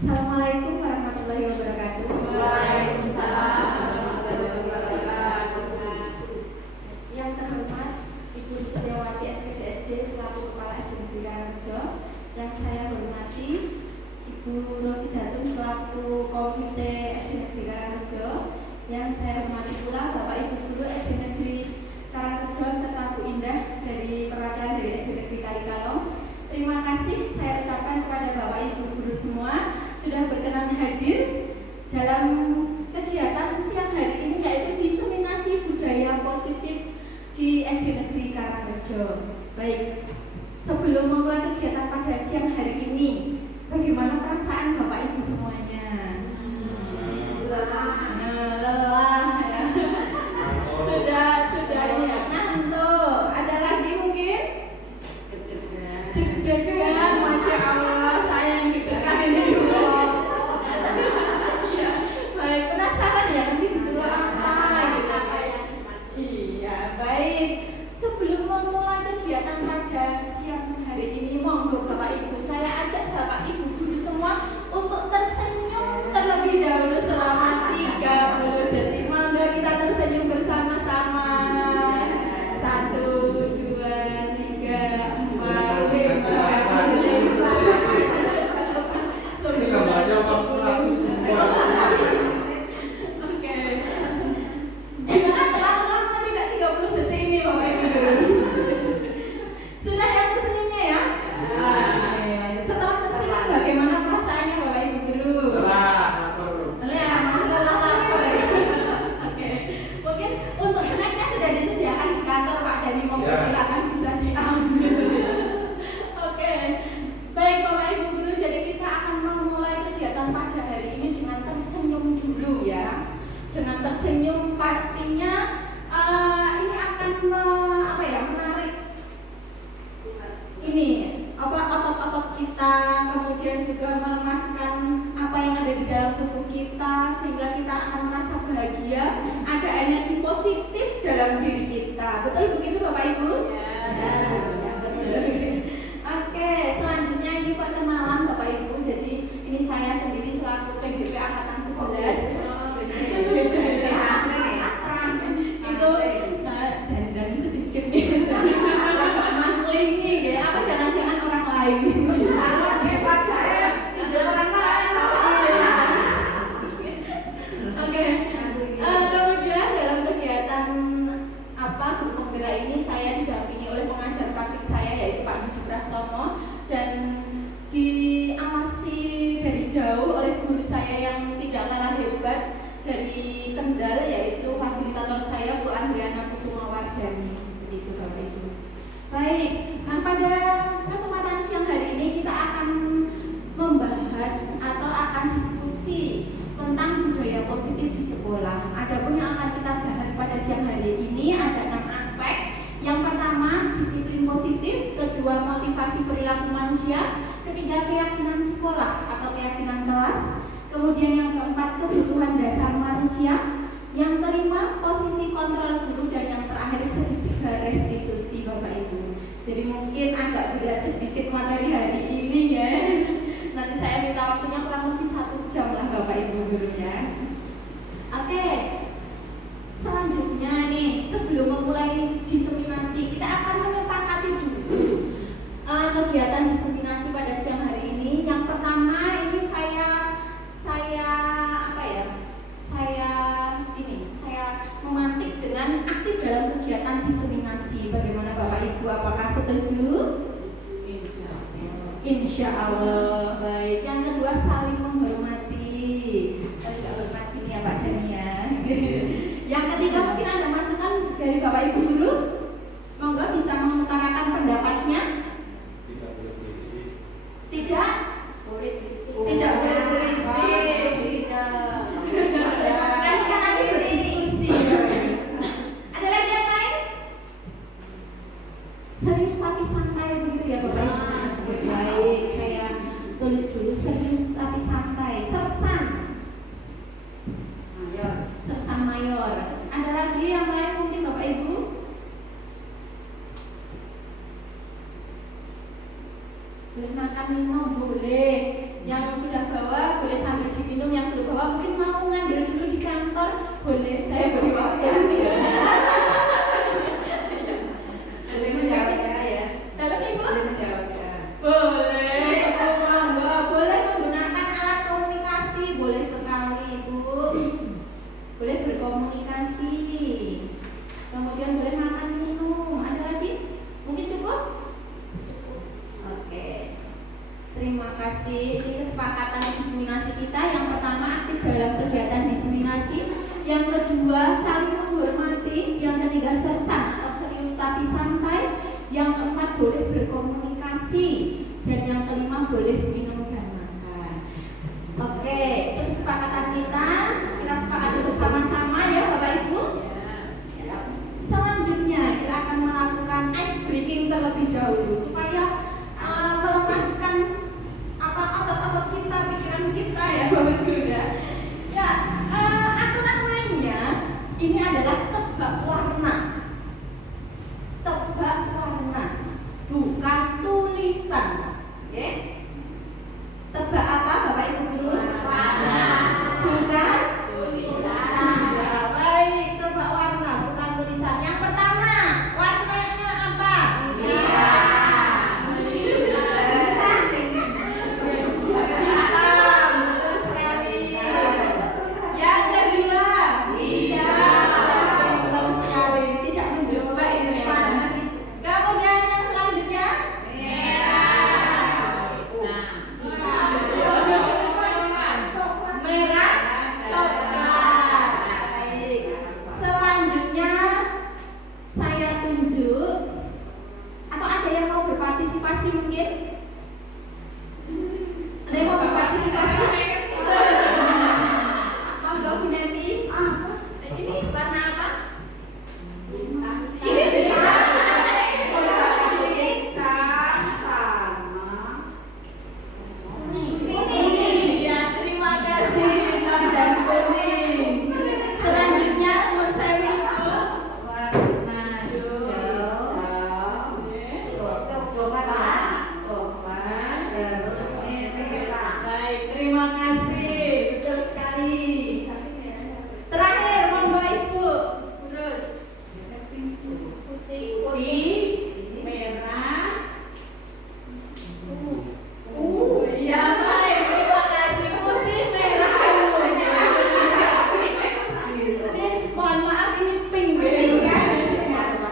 Assalamualaikum warahmatullahi wabarakatuh. Waalaikumsalam warahmatullahi wabarakatuh. Yang terhormat Ibu Setiawati SPDSD selaku Kepala SD Negeri Karangrejo, yang saya hormati Ibu Rosidatun selaku Komite SD Negeri Karangrejo, yang saya hormati pula Bapak Ibu Guru SD Negeri Karangrejo serta Bu Indah dari perwakilan dari SD Negeri Kalikalong. Terima kasih saya ucapkan kepada Bapak Ibu Guru semua sudah berkenan hadir dalam kegiatan siang hari ini, yaitu diseminasi budaya positif di SD Negeri Karangrejo. Baik, sebelum memulai kegiatan pada siang hari ini, bagaimana perasaan Bapak Ibu semuanya? Lelah ya. Sudah ini ya, ngantuk. Ada lagi mungkin? Deg-degan, Masya Allah, saya yang deg-degan ini. Iya, baik, penasaran ya nanti disuruh apa gitu. Iya, baik. Sebelum memulai kegiatan pada siang hari ini, monggo Bapak Ibu, saya ajak Bapak Ibu guru semua untuk tersenyum terlebih dahulu selama 30 detik. Monggo kita tersenyum bersama-sama. 1, 2, 3, 4, 5. Ini gambarnya uang 100 semua. Oke. Jangan terlalu lama, tidak 30 detik ini Bapak Ibu. Sudah ya tersenyumnya ya? Oke. Setelah tersenyum bagaimana perasaannya Bapak Ibu guru? Lelah, lapar. Oke. Mungkin untuk snacknya sudah disediakan di kantor Pak Dhani, monggo Ya. silakan bisa diambil. Oke. Baik Bapak Ibu guru, jadi kita akan memulai kegiatan pada hari ini dengan tersenyum dulu ya. Dengan tersenyum pastinya ini akan menarik ini otot-otot kita, kemudian juga melemaskan apa yang ada di dalam tubuh kita, sehingga kita akan merasa bahagia, ada energi positif dalam diri kita. Betul begitu Bapak Ibu? Ya, betul. Oke, selanjutnya ini perkenalan Bapak Ibu. Jadi ini saya sendiri selaku CGP Angkatan 11. Itu dan sedikit mengklingi ya, apa jangan-jangan orang lain. Oke. Kemudian dalam kegiatan guru penggerak ini saya didampingi oleh pengajar praktik saya yaitu Pak Yudi Prastomo, dan diawasi dari jauh oleh guru saya yang tidak kalah hebat dari Kendal, yaitu fasilitator saya Bu Andriana Kusumawardani. Begitu Bapak Ibu. Baik, nah pada kesempatan siang hari ini kita akan membahas atau akan diskusi tentang budaya positif di sekolah. Adapun yang akan kita bahas pada siang hari ini ada 6 aspek. Yang pertama, disiplin positif, kedua, motivasi perilaku manusia, ketiga, keyakinan sekolah atau keyakinan kelas, kemudian yang keempat, kebutuhan dasar manusia, yang kelima, posisi kontrol guru, dan yang terakhir, segitiga restitusi Bapak Ibu. Jadi mungkin agak berat sedikit materi hari ini ya. Nanti saya minta waktunya kurang lebih 1 jam lah Bapak Ibu gurunya. Oke. Selanjutnya nih, sebelum memulai diseminasi, kita akan menyepakati dulu kegiatan diseminasi pada siang hari ini. Yang pertama ini saya memantik dengan aktif dalam kegiatan diseminasi. Bagaimana Bapak Ibu, apakah setuju? Insya Allah. Baik. Yang kedua, saling menghormati. Tidak hormati nih ya Pak Dhani ya. Yang ketiga, mungkin ada masukan dari Bapak Ibu guru. Monggo bisa mengutarakan pendapatnya. Tidak boleh berisik. Tidak Boleh berisik. Tidak boleh berisik. Kan kita nanti berdiskusi. Ada lagi yang lain? Serius tapi santai begitu ya Bapak Ibu. Baik, saya tulis dulu, serius tapi santai. Sersan mayor. Ada lagi yang lain mungkin Bapak Ibu? Boleh makan minum, boleh. Yang sudah bawa bahwa mungkin mau ngambil dulu di kantor, boleh saya beri waktu. Boleh menjawabnya ya. Dalam Ibu? Boleh menjawabnya. Boleh, monggo. Boleh menggunakan alat komunikasi, boleh sekali Ibu. Boleh berkomunikasi. Kemudian boleh makan minum. Ada lagi? Mungkin cukup? Oke. Terima kasih. Ini kesepakatan diseminasi kita. Yang pertama, aktif dalam kegiatan diseminasi. Yang kedua, saling menghormati. Yang ketiga, sersan atau serius tapi santai. Yang keempat, boleh berkomunikasi. Dan yang kelima, boleh minum dan makan. Oke, itu kesepakatan kita. Kita sepakati bersama-sama ya Bapak Ibu. Selanjutnya kita akan melakukan ice breaking terlebih dahulu supaya melepaskan otot-otot kita, pikiran kita ya Bapak Ibu ya. Ya, aturan mainnya ini adalah tebak warna. Tebak warna, bukan tulisan. Oke? Tebak apa Bapak Ibu guru? Warna. Bukan Tulisan. ya, baik, tebak warna bukan tulisan. Yang pertama, warnanya apa? Hitam, betul sekali. Yang kedua, betul sekali. Tidak menjumpai di depan. Kemudian yang selanjutnya, merah, coklat. Baik. Selanjutnya saya tunjuk. Atau ada yang mau berpartisipasi mungkin? Ada yang mau berpartisipasi? Monggo Bu Neti. Ini warna apa? Iya, terima kasih hitam dan kuning. Selanjutnya menurut saya itu warna hijau. Baik, terima kasih. Betul sekali. Terakhir, monggo Ibu. Terus. Iya, baik. Terima kasih. Putih, merah, ungu. Ini mohon maaf ini pink ya.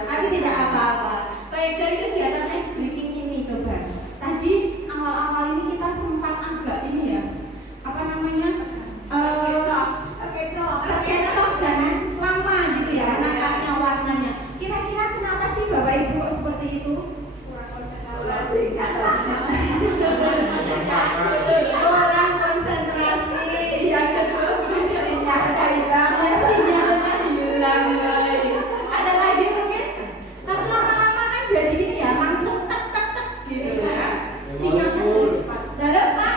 Tapi tidak apa-apa. Baik, dari kegiatan ice breaking ini coba. Tadi awal-awal ini kita sempat agak ini ya. Apa namanya? Kecoh dan lama gitu ya, nakalnya warnanya. Kira-kira kenapa sih Bapak Ibu kok seperti itu? Kurang konsentrasi. Yang kedua, sinyalnya hilang. Baik. Ada lagi mungkin? Tapi lama-lama kan jadi ini ya, langsung tek tek tek gitu ya. Sinyalnya sudah cepat. Dalam Pak,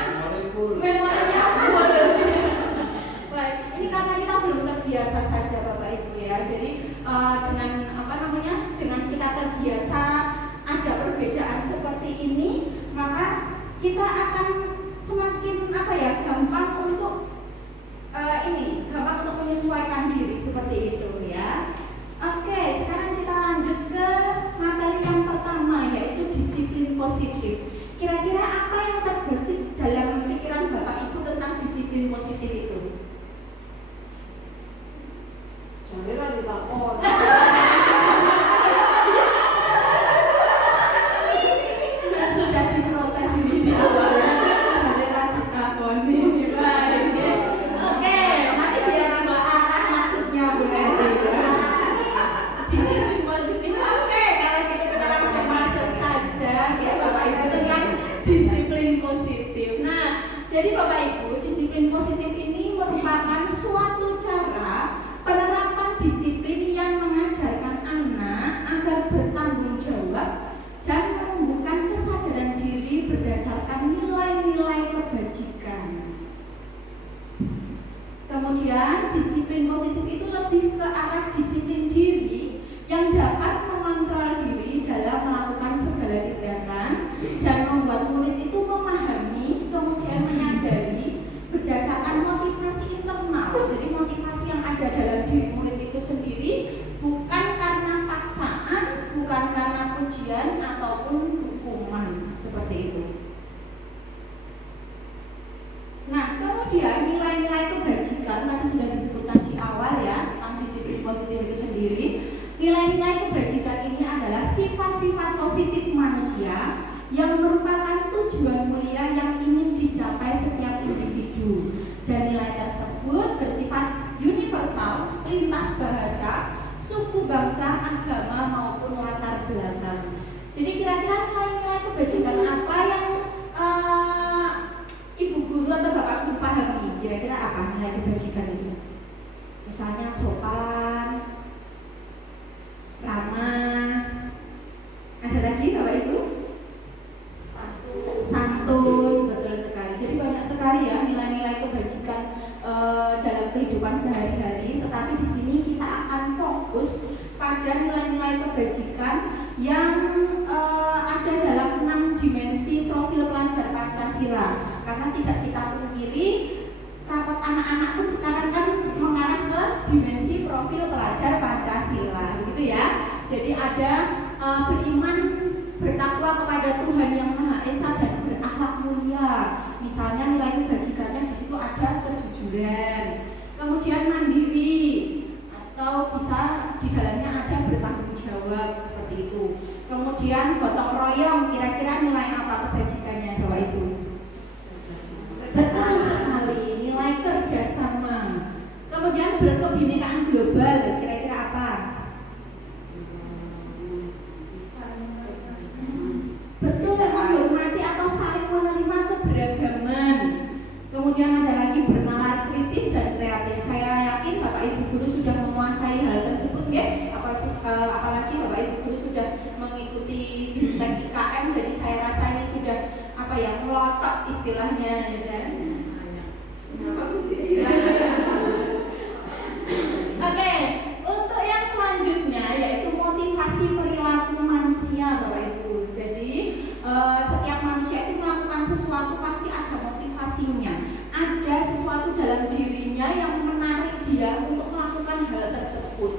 memorinya full. Baik, ini karena kita belum terbiasa saja Bapak Ibu ya. Jadi dengan apa namanya? Dengan kita terbiasa ada perbedaan seperti ini, maka kita akan semakin apa ya? Gampang untuk gampang untuk menyesuaikan diri seperti itu ya. Oke, sekarang kita lanjut ke materi yang pertama yaitu disiplin positif. Kira-kira apa yang terbesit dalam pikiran Bapak Ibu tentang disiplin positif itu? Sudah diprotes ini di awal. Sampai tadi takoni. Baik. Oke, nanti biar dua arah maksudnya Bu Neti. Disiplin positif. Oke, kalau gitu kita langsung masuk saja ya Bapak Ibu tentang disiplin positif. Nah, jadi Bapak Ibu, disiplin positif ini merupakan suatu cara penerapan disiplin yang mengajarkan anak agar bertanggung jawab dan menumbuhkan kesadaran diri berdasarkan nilai-nilai kebajikan. Kemudian disiplin positif itu lebih ke arah disiplin diri yang dapat mengontrol diri dalam melakukan segala kegiatan dan membuat murid itu memahami kemudian menyadari berdasarkan motivasi tujuan mulia yang ingin dicapai setiap individu. Dan nilai tersebut bersifat universal, lintas bahasa, suku, bangsa, agama maupun latar belakang. Jadi kira-kira nilai-nilai kebajikan apa yang ibu guru atau bapak guru pahami? Kira-kira apa nilai kebajikan itu? Misalnya sopan, ramah, ada lagi bapak ibu? Santun, betul sekali. Jadi banyak sekali ya nilai-nilai kebajikan dalam kehidupan sehari-hari. Tetapi di sini kita akan fokus pada nilai-nilai kebajikan yang ada dalam 6 dimensi profil pelajar Pancasila. Karena tidak kita pungkiri, rapot anak-anak pun sekarang kan mengarah ke dimensi profil pelajar Pancasila, gitu ya. Jadi ada beriman, bertakwa kepada Tuhan yang Maha Esa dan berakhlak mulia. Misalnya nilai kebajikannya di situ ada kejujuran, kemudian mandiri, atau bisa di dalamnya ada bertanggung jawab seperti itu. Kemudian gotong royong, kira-kira nilai apa kebajikannya Bapak Ibu? Betul sekali, nilai kerjasama. Kemudian berkebinekaan global, kira-kira apa? Betul, menghormati atau saling menerima keberagaman. Kemudian ada lagi bernalar kritis dan kreatif. Saya yakin Bapak Ibu guru sudah menguasai hal tersebut ya. Apalagi Bapak Ibu guru sudah mengikuti BIMTEK IKM, jadi saya rasa ini sudah melotot istilahnya ya kan. Oke, untuk yang selanjutnya yaitu motivasi perilaku manusia Bapak Ibu. Jadi setiap manusia itu melakukan sesuatu pasti ada motivasinya. Ada sesuatu dalam dirinya yang menarik dia untuk melakukan hal tersebut.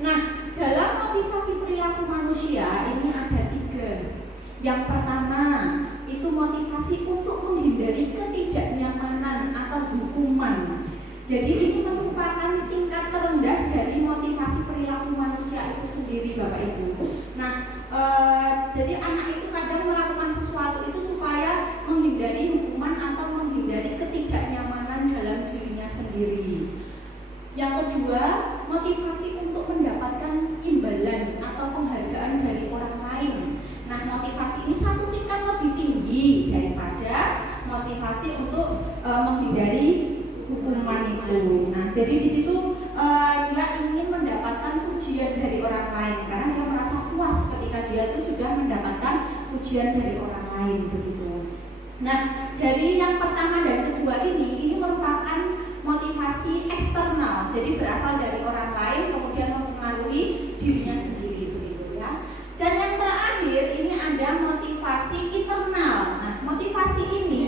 Nah, dalam motivasi perilaku manusia ini ada 3. Yang pertama itu motivasi untuk menghindari ketidaknyamanan atau hukuman. Jadi ini merupakan tingkat terendah dari motivasi perilaku manusia itu sendiri Bapak Ibu. Nah, jadi anak itu kadang melakukan sesuatu itu supaya menghindari hukuman atau menghindari ketidaknyamanan dalam dirinya sendiri. Yang kedua, motivasi untuk mendapatkan imbalan atau penghargaan dari orang lain. Nah, motivasi ini satu tingkat lebih tinggi daripada motivasi untuk menghindari hukuman itu. Nah, jadi di situ dia ingin mendapatkan pujian dari orang lain karena dia merasa puas ketika dia itu sudah mendapatkan pujian dari orang lain begitu. Nah, dari yang pertama dan kedua ini merupakan motivasi eksternal, jadi berasal dari orang lain kemudian mempengaruhi dirinya sendiri begitu ya. Dan yang terakhir ini ada motivasi internal. Nah, motivasi ini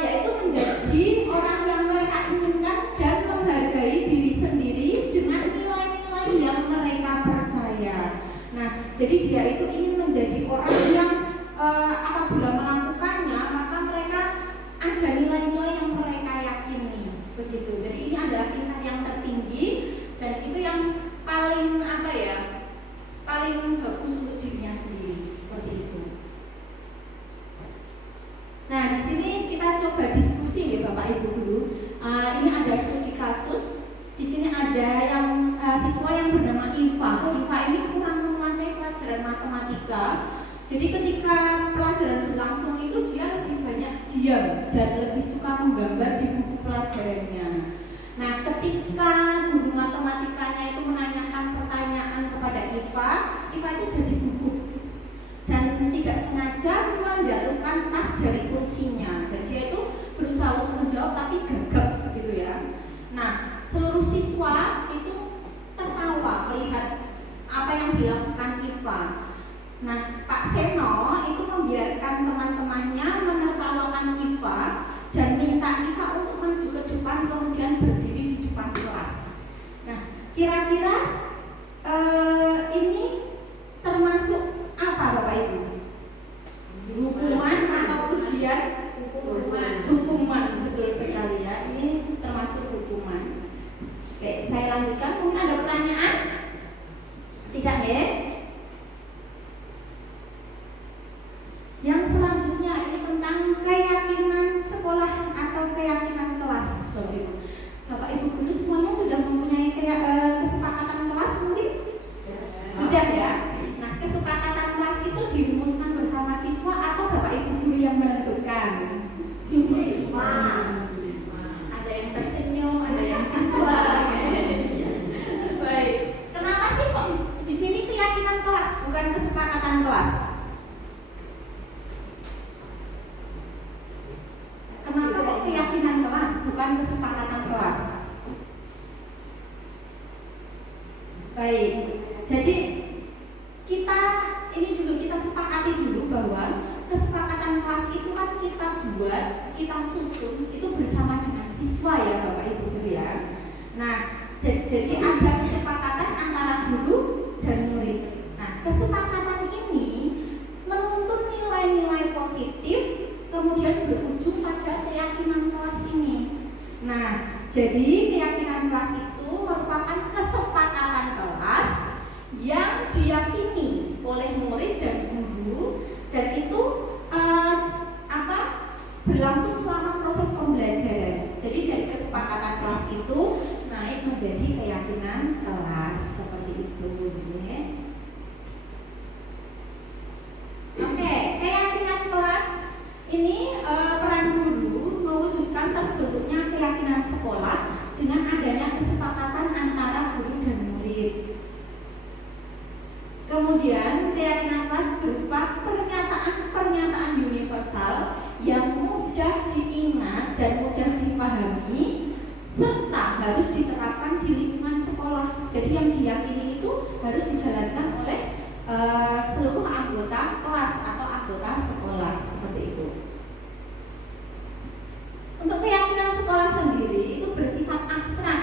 yaitu menjadi orang yang mereka inginkan dan menghargai diri sendiri dengan nilai-nilai yang mereka percaya. Nah, jadi dia itu ingin menjadi orang yang apabila melakukannya maka mereka ada nilai-nilai yang mereka yakini begitu. Jadi ini adalah tingkat yang tertinggi dan itu yang paling paling bagus untuk dirinya sendiri seperti itu. Nah, di sini kita coba diskusi ya Bapak Ibu guru. Ini ada studi kasus. Di sini ada yang siswa yang bernama Iva. Iva ini kurang menguasai pelajaran matematika. Jadi ketika pelajaran berlangsung itu dia lebih banyak diam dan lebih suka menggambar di buku pelajarannya. Nah, ketika guru matematikanya itu menanyakan pertanyaan kepada Iva itu jadi gugup dan tidak sengaja menjatuhkan tas dari kursinya dan dia itu berusaha untuk menjawab tapi gagap gitu ya. Nah, seluruh siswa itu tertawa melihat apa yang dilakukan Iva. Nah, Pak Seno itu membiarkan teman-temannya menertawakan Iva dan minta Iva untuk maju ke depan kemudian berdiri di depan kelas. Nah, kira-kira ini termasuk apa Bapak Ibu? bukan kesepakatan kelas. Baik, jadi kita sepakati dulu bahwa kesepakatan kelas itu kan kita buat, kita susun itu bersama dengan siswa ya Bapak Ibu Guru ya. Nah, jadi ada kesepakatan antara guru dan murid. Nah, kesepakatan ini menuntun nilai-nilai positif, kemudian berujung pada keyakinan kelas ini. Nah, jadi keyakinan kelas itu merupakan kesepakatan kelas yang diyakini oleh murid dan guru, dan itu berlangsung selama proses pembelajaran. Jadi dari kesepakatan kelas itu naik menjadi keyakinan kelas seperti itu. Oke, keyakinan kelas ini peran guru mewujudkan terbentuknya keyakinan sekolah dengan adanya kesepakatan antara guru dan murid. Kemudian keyakinan kelas berupa pernyataan universal yang mudah diingat dan mudah dipahami serta harus diterapkan di lingkungan sekolah. Jadi yang diyakini itu harus dijalankan oleh seluruh anggota kelas atau anggota sekolah seperti itu. Untuk keyakinan sekolah sendiri itu bersifat abstrak,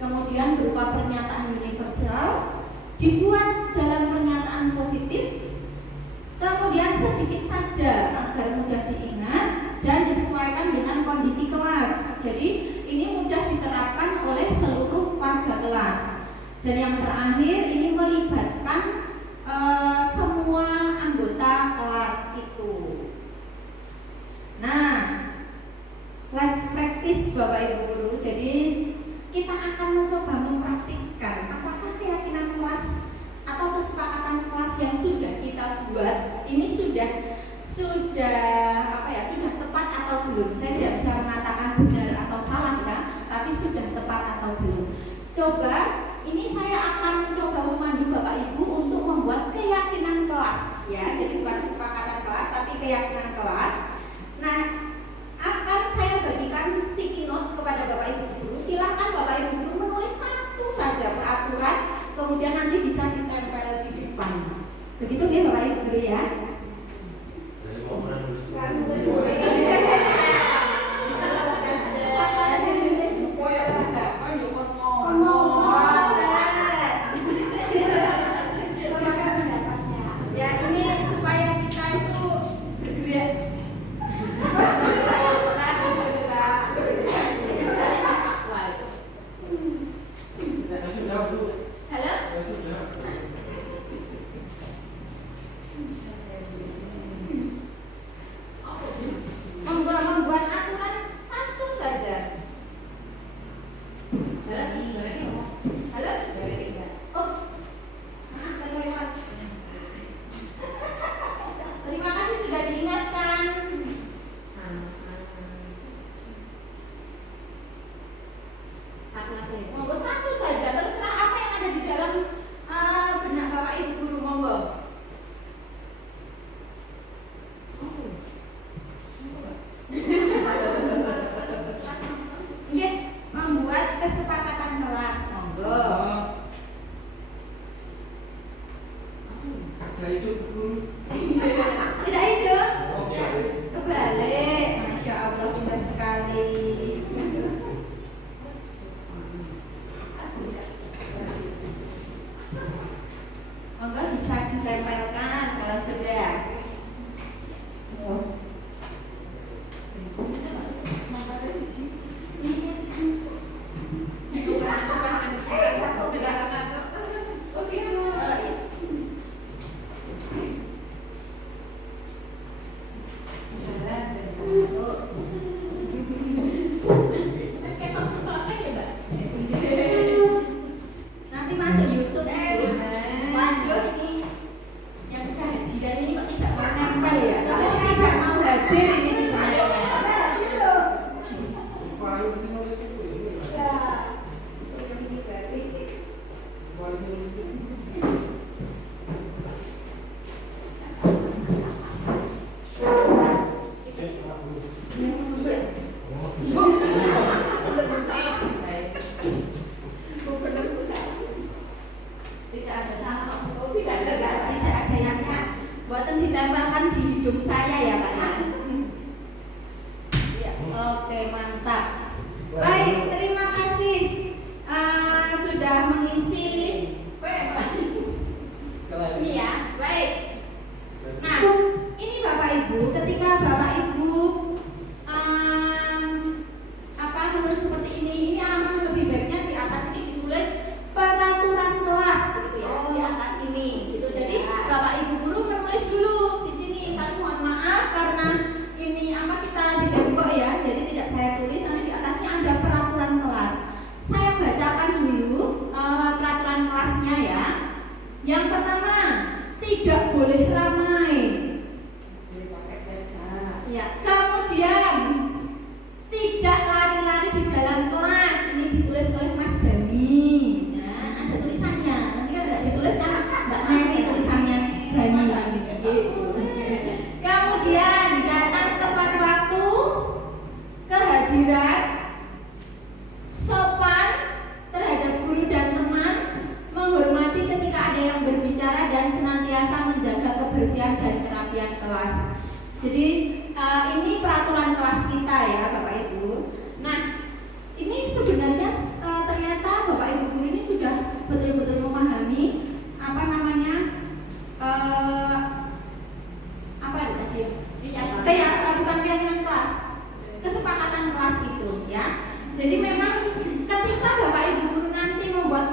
kemudian berupa pernyataan universal, dibuat dalam pernyataan positif, kemudian sedikit saja agar mudah diingat dan disesuaikan dengan kondisi kelas. Jadi ini mudah diterapkan oleh seluruh warga kelas. Dan yang terakhir ini melibatkan semua anggota kelas itu. Nah, let's practice Bapak Ibu Guru. Jadi kita akan mencoba mempraktikkan apakah keyakinan kelas atau kesepakatan kelas yang sudah kita buat ini sudah tepat atau belum. Saya tidak bisa mengatakan benar atau salah ya, tapi sudah tepat atau belum. Coba ini saya akan mencoba memandu Bapak Ibu untuk membuat keyakinan kelas ya. Jadi bukan kesepakatan kelas tapi keyakinan kelas. Nah, akan saya bagikan sticky note kepada Bapak Ibu Guru. Silakan Bapak Ibu Guru menulis satu saja peraturan, kemudian nanti bisa ditempel di depan. Begitu ya Bapak Ibu Guru ya. Saya mau menulis. Ya ini supaya kita itu bergerak. Sudah, Bu. Halo? Sudah. Membuat aturan satu saja. Halo? Oh, maaf terlewat. Terima kasih sudah diingatkan. Monggo satu saja, terserah apa yang ada di dalam benak Bapak Ibu Guru, monggo. Oke, membuat kesepakatan kelas, monggo. Ada itu guru. Tidak hidup. Oh, Ya, kebalik. Masya Allah, pintar sekali. Monggo bisa ditempelkan kalau sudah. Nanti masuk YouTube itu. Waduh ini yang kehadiran ini kok tidak mau nempel ya? Berarti tidak mau hadir ini sebenarnya. Paling menulis itu ini. Paling menulis itu. Selesai. guru saya ya Pak ya. Ya, oke mantap. Baik, terima kasih sudah mengisi ini ya. Baik. Nah, ini Bapak Ibu, ketika Bapak Ibu menulis seperti ini alangkah lebih baiknya di atas ini ditulis peraturan kelas begitu ya, di atas ini gitu. Jadi Bapak Ibu guru menulis dulu di sini. Tapi mohon maaf karena ini kita di tembok ya, jadi tidak saya tulis. Nanti di atasnya ada peraturan kelas. Saya bacakan dulu peraturan kelasnya ya. Yang pertama, tidak boleh ramai. Ya, kemudian tidak lari-lari di dalam kelas. Ini ditulis oleh Mas Dani. Nah, ada tulisannya. Nanti kan tidak ditulis kan Mbak Mary tulisannya Dani. Gitu. Kemudian datang tepat waktu, kehadiran, sopan terhadap guru dan teman, menghormati ketika ada yang berbicara dan senantiasa menjaga kebersihan dan kerapian kelas. Jadi ini peraturan kelas kita ya Bapak Ibu. Nah, ini sebenarnya ternyata Bapak Ibu guru ini sudah betul-betul memahami bukan keyakinan kelas, kesepakatan kelas itu ya. Jadi memang ketika Bapak Ibu guru nanti membuat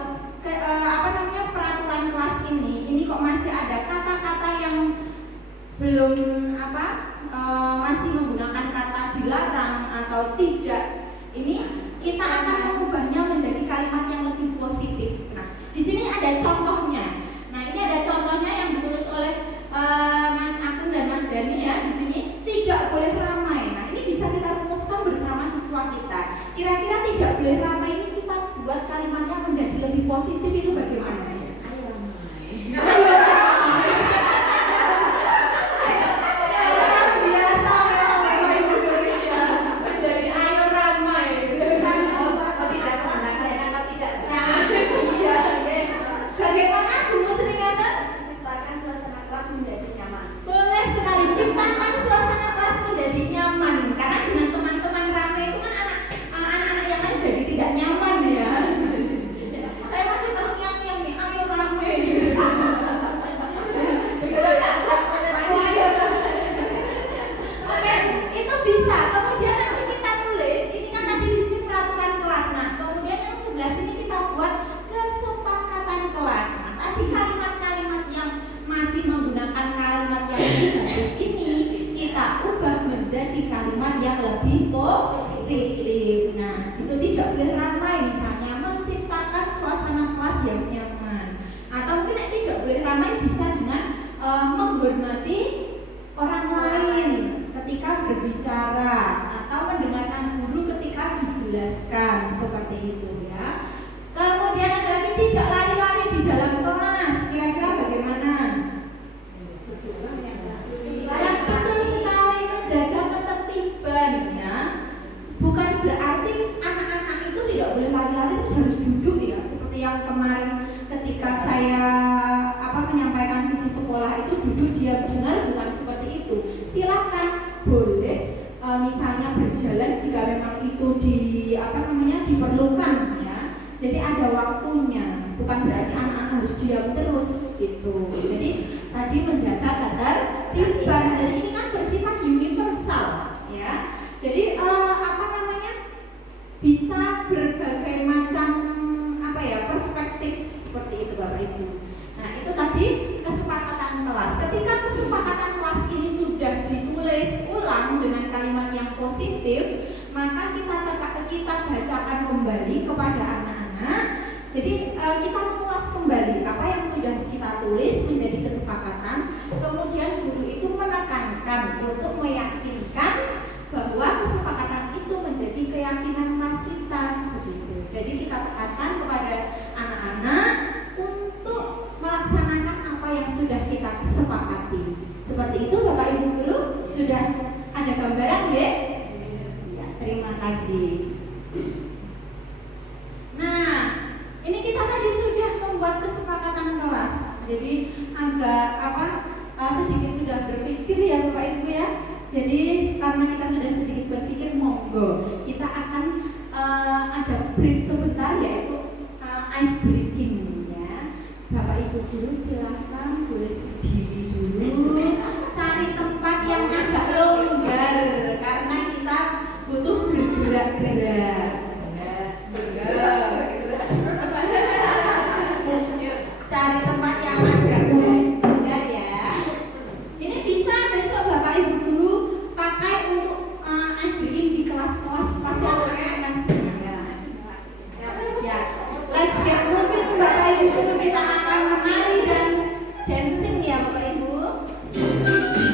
peraturan kelas ini kok masih ada kata-kata yang belum masih menggunakan kata dilarang atau tidak, ini kita akan mengubahnya menjadi kalimat yang lebih positif. Nah, di sini ada contohnya. Nah, ini ada contohnya yang ditulis oleh Mas Agung dan Mas Dani ya. Di sini tidak boleh ramai. Nah, ini bisa kita rumuskan bersama siswa kita. Kira-kira tidak boleh ramai ini kita buat kalimatnya menjadi lebih positif itu bagaimana? Ayo ramai. Diperlukan ya. Jadi ada waktunya, bukan berarti anak-anak harus diam terus gitu. Jadi tadi menjaga ketertiban. Jadi ini kan bersifat universal ya. Jadi bisa berbagai macam perspektif seperti itu Bapak Ibu. Nah, itu tadi kesepakatan kelas. Ketika kesepakatan kelas ini sudah ditulis ulang dengan kalimat yang positif, maka kita bacakan kembali kepada anak-anak. Jadi kita mengulas kembali apa yang sudah kita tulis menjadi kesepakatan. Kemudian guru itu menekankan untuk meyakinkan bahwa kesepakatan itu menjadi keyakinan kelas kita. Begitu. Jadi kita tekankan kepada anak-anak untuk melaksanakan apa yang sudah kita sepakati. Seperti itu Bapak Ibu guru, sudah ada gambaran ya? Terima kasih. Nah, ini kita tadi sudah membuat kesepakatan kelas. Jadi agak sedikit sudah berpikir ya Bapak Ibu Jadi karena kita sudah sedikit berpikir, monggo kita akan ada break sebentar, yaitu ice breaking ya. Bapak Ibu guru silahkan boleh berdiri dulu, cari tempat yang agak longgar karena kita butuh bergerak-gerak. Cari tempat yang agak longgar ya. Ini bisa besok Bapak Ibu guru pakai untuk ice breaking di kelas-kelas, pasti akan senang ya. Ya, let's get moving Bapak Ibu guru, kita akan menari dan dancing ya Bapak Ibu. Bisa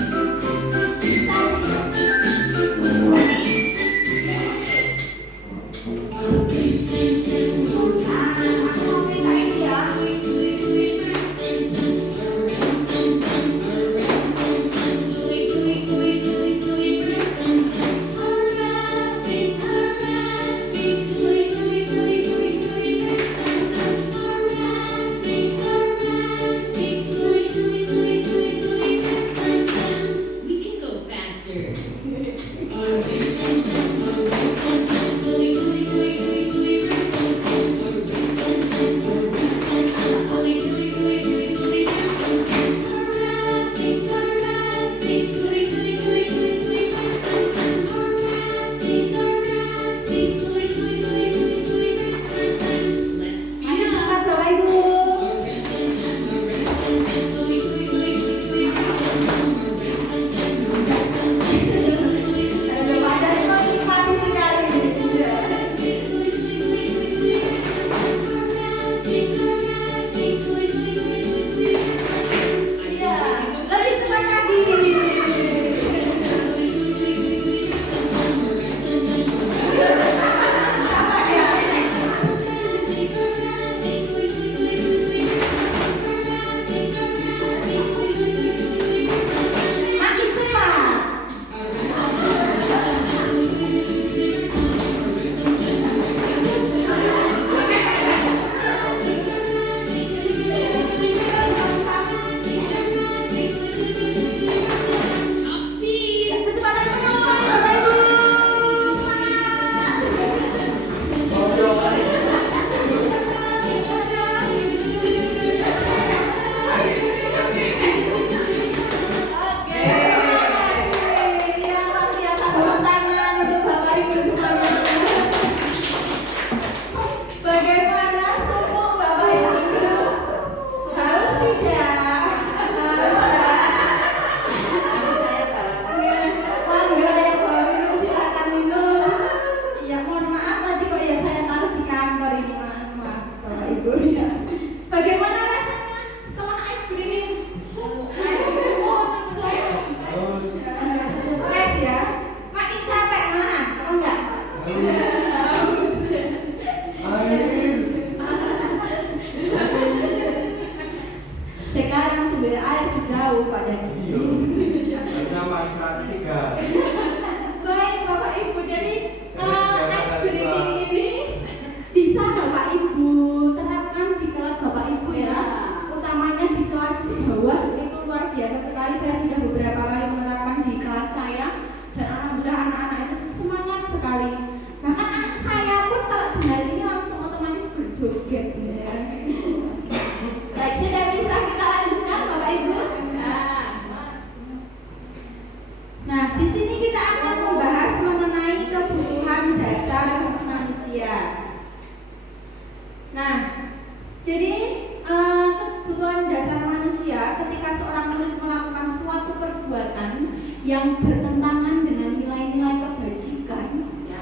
yang bertentangan dengan nilai-nilai kebajikan ya,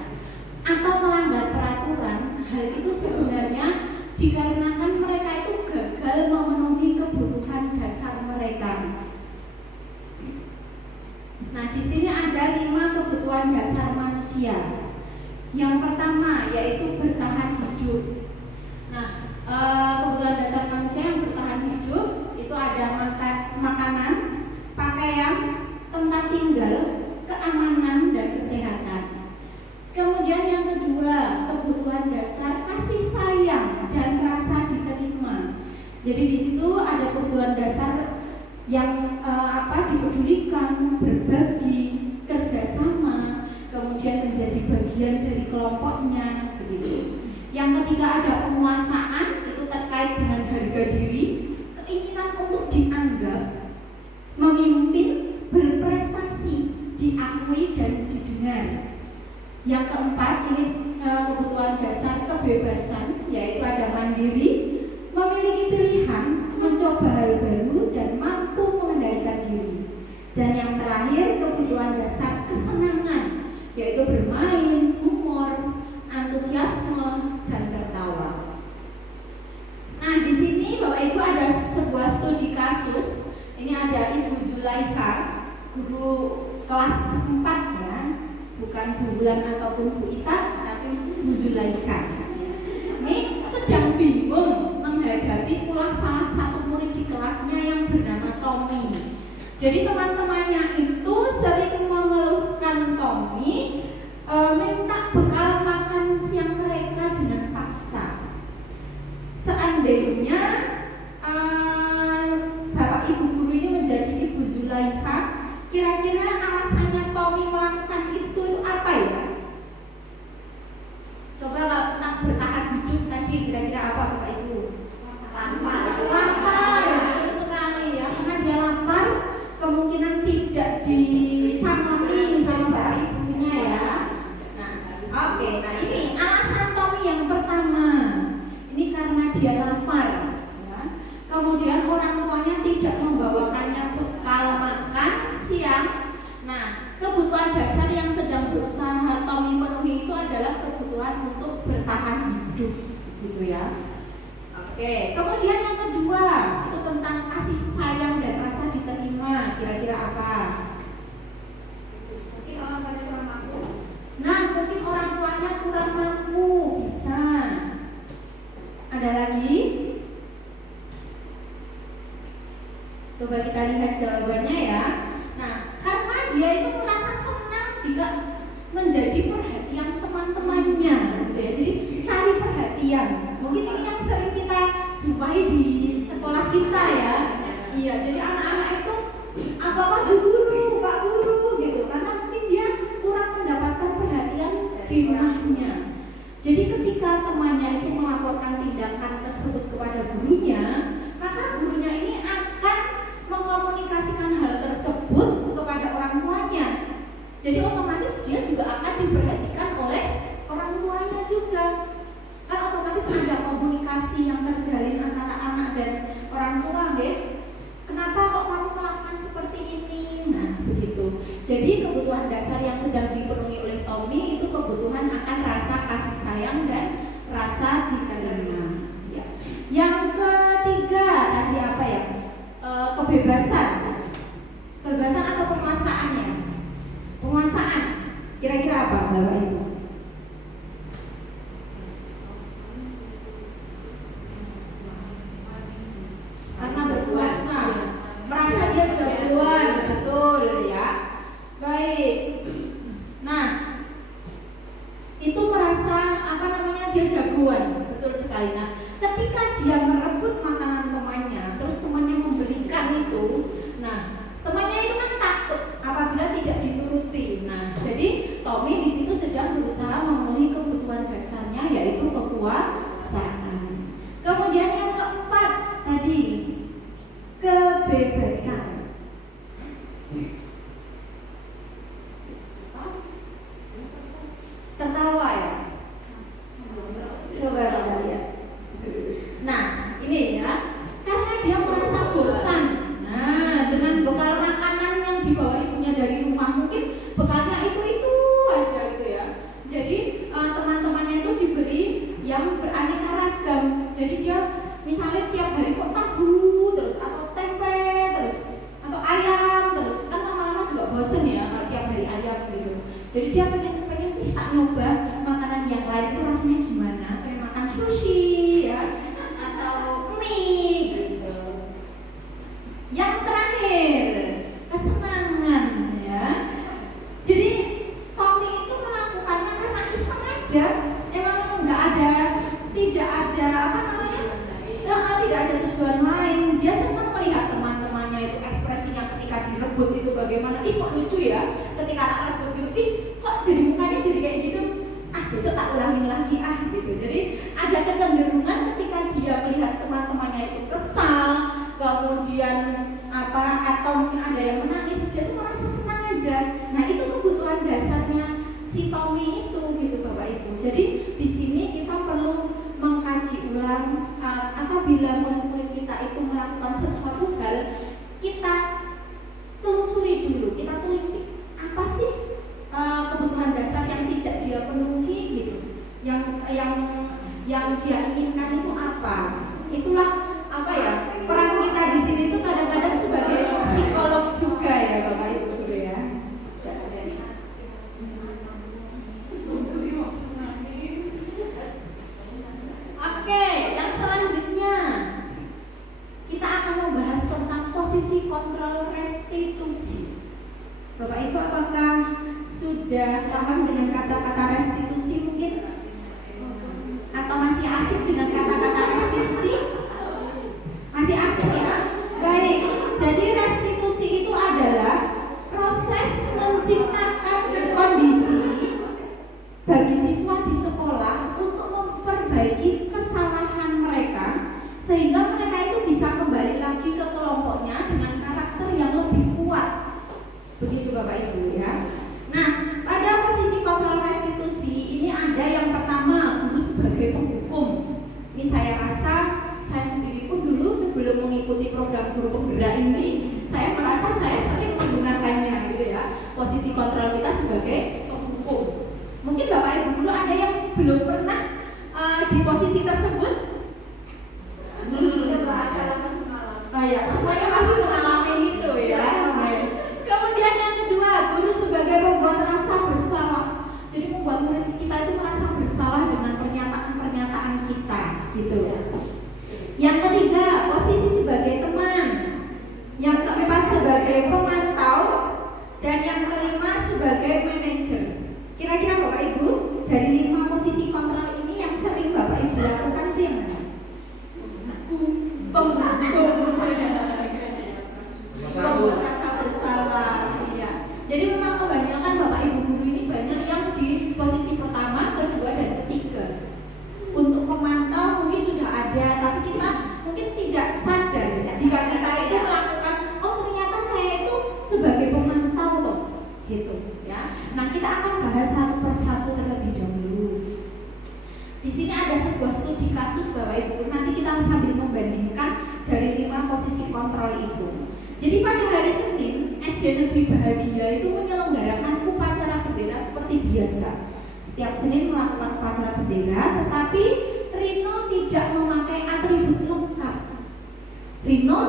atau melanggar peraturan, hal itu sebenarnya dikarenakan mereka itu gagal memenuhi kebutuhan dasar mereka. Nah, di sini ada 5 kebutuhan dasar manusia. Yang pertama yaitu bertahan hidup. Nah, kebutuhan dasar manusia yang bertahan hidup itu ada makanan, pakaian, tempat tinggal, keamanan, dan kesehatan. Kemudian yang kedua, kebutuhan dasar kasih sayang dan rasa diterima. Jadi di situ ada kebutuhan dasar yang dipedulikan, berbagi, ketika ada penguasaan itu terkait dengan harga diri, keinginan untuk dianggap, memimpin, berprestasi, diakui dan didengar. Yang keempat ini kebutuhan dasar kebebasan, yaitu ada mandiri, memiliki pilihan, mencoba hal baru dan mampu mengendalikan diri. Dan yang terakhir kebutuhan dasar kesenangan, yaitu bermain, humor, antusiasme dan tertawa. Nah, di sini Bapak Ibu ada sebuah studi kasus. Ini ada Ibu Zulaikha, guru kelas 4 ya, bukan Bu Bulan ataupun Bu Ita, tapi Bu Zulaikha. Ini sedang bingung menghadapi ulah salah satu murid di kelasnya yang bernama Tommy. Jadi teman-temannya itu sering mengeluhkan Tommy minta bekal makan siang mereka dengan paksa. Seandainya Bapak Ibu guru ini menjadi Ibu Zulaikha, kira-kira alasannya Tommy melakukan itu apa ya? Coba kalau tentang bertahan hidup tadi kira-kira apa Bapak Ibu? Lapar, betul sekali ya, karena dia lapar kemungkinan tidak disamani sama bapak ibunya ya. Nah, oke, nah ini alasan Tommy yang pertama. Ini karena dia lapar ya. Kemudian orang tuanya tidak membawakannya bekal makan siang. Nah, kebutuhan dasar yang sedang berusaha Tommy penuhi itu adalah kebutuhan untuk bertahan hidup gitu ya. Oke, kemudian yang kedua itu tentang kasih sayang dan rasa diterima. Kira-kira apa? Mungkin orang tuanya kurang mampu. Nah, mungkin orang tuanya kurang mampu, bisa. Ada lagi? Coba kita lihat jawabannya ya. Nah, karena dia itu merasa senang jika menjadi perhatian teman-temannya, gitu ya. Jadi cari perhatian. Mungkin ini yang sering kita jumpai di sekolah kita ya. Iya, jadi anak-anak itu apa-apa Bu Guru, Pak Guru gitu. Karena mungkin dia kurang mendapatkan perhatian di rumahnya. Jadi ketika temannya itu melaporkan tindakan tersebut kepada gurunya, maka gurunya ini akan mengkomunikasikan hal tersebut kepada orang tuanya. Jadi otomatis dia juga akan diperhatikan oleh orang tuanya juga. Kan otomatis ada komunikasi yang terjalin antara anak dan orang tua deh. Kenapa kok kamu melakukan seperti ini? Nah, begitu. Jadi kebutuhan dasar yang sedang dipenuhi oleh Tommy itu kebutuhan akan rasa kasih sayang dan rasa diterima. Ya. Yang ketiga tadi apa ya? Kebebasan. Kebebasan atau penguasaannya? Penguasaan. Kira-kira apa, Bapak Ibu? Karena berkuasa, merasa dia jagoan, betul ya. Baik. Nah, itu merasa dia jagoan, betul sekali. Nah, ketika dia merebut makanan temannya, terus temannya memberikan itu, nah temannya itu kan takut apabila tidak dituruti. Nah, jadi Tommy di situ sedang berusaha memenuhi kebutuhan dasarnya, yaitu kekuasaan. Kemudian yang keempat tadi kebebasan. Tertawa ya? Coba kita lihat. Nah, ini ya, karena dia merasa bosan. Nah, dengan bekal makanan yang dibawa ibunya dari rumah, mungkin bekalnya itu aja gitu ya. Jadi teman-temannya itu diberi yang beraneka ragam. Jadi dia misalnya tiap hari kok tahu terus, atau tempe terus, atau ayam terus, kan lama-lama juga bosen ya kalau tiap hari ayam gitu. Jadi dia pengen sih tak nyoba makanan yang lain itu rasanya gimana, kayak makan sushi ya, atau mie gitu. Yang terakhir kesenangan ya. Jadi Tommy itu melakukannya karena iseng aja, emang tidak ada tujuan lain. Dia senang melihat teman-temannya itu ekspresinya ketika direbut itu bagaimana. Ih kok lucu ya, ketika tak rebut gitu, ih kok jadi mukanya jadi kayak gitu, besok tak ulangin lagi gitu. Jadi ada itu. Jadi di sini kita perlu mengkaji ulang apabila murid-murid kita itu melakukan sesuatu hal, kita telusuri dulu, kita telisik apa sih kebutuhan dasar yang tidak dia penuhi gitu, yang dia inginkan itu apa. Itulah apa ya, peran kita di sini itu kadang-kadang sebagai psikolog juga ya Bapak Ibu Guru ya. Oke, yang selanjutnya kita akan membahas tentang posisi kontrol restitusi. Bapak Ibu apakah sudah paham dengan kata-kata restitusi mungkin? Atau masih asik dengan kata-kata restitusi? Masih asik ya? Baik, jadi restitusi itu adalah proses menciptakan kondisi bagi siswa di sekolah untuk memperbaiki kesalahan mereka sehingga mereka itu bisa kembali lagi ke kelompoknya dengan karakter yang lebih kuat. Begitu Bapak Ibu ya. Nah, pada posisi kontrol restitusi ini ada yang pertama, guru sebagai penghukum. Ini saya rasa saya sendiri pun dulu sebelum mengikuti program guru penggerak ini, saya merasa saya sering menggunakannya gitu ya. Posisi kontrol kita sebagai penghukum. Mungkin Bapak Ibu guru ada yang belum pernah di posisi tersebut? Ya, semuanya kami mengalami itu ya. Kemudian yang kedua, guru sebagai pembuat rasa bersalah. Jadi membuat murid kita itu merasa bersalah dengan pernyataan-pernyataan kita, gitu. Yang ketiga, posisi sebagai teman. Yang keempat sebagai pemantau, dan yang kelima sebagai manajer. Kira-kira Bapak Ibu dari 5 posisi kontrol ini yang sering Bapak Ibu lakukan itu yang mana? Membuat rasa bersalah. Iya. Jadi memang kebanyakan Bapak Ibu guru ini banyak yang di posisi pertama, kedua, dan ketiga. Untuk memantau mungkin sudah ada, tapi kita mungkin tidak sadar jika kita itu melakukan, oh ternyata saya itu sebagai pemantau toh, gitu ya. Nah kita akan bahas satu persatu terlebih dahulu. Di sini ada sebuah studi kasus Bapak Ibu, nanti kita sambil membandingkan dari 5 posisi kontrol itu. Jadi pada hari Senin, SD Negeri Bahagia itu menyelenggarakan upacara bendera seperti biasa. Setiap Senin melakukan upacara bendera, tetapi Rino tidak memakai atribut lengkap. Rino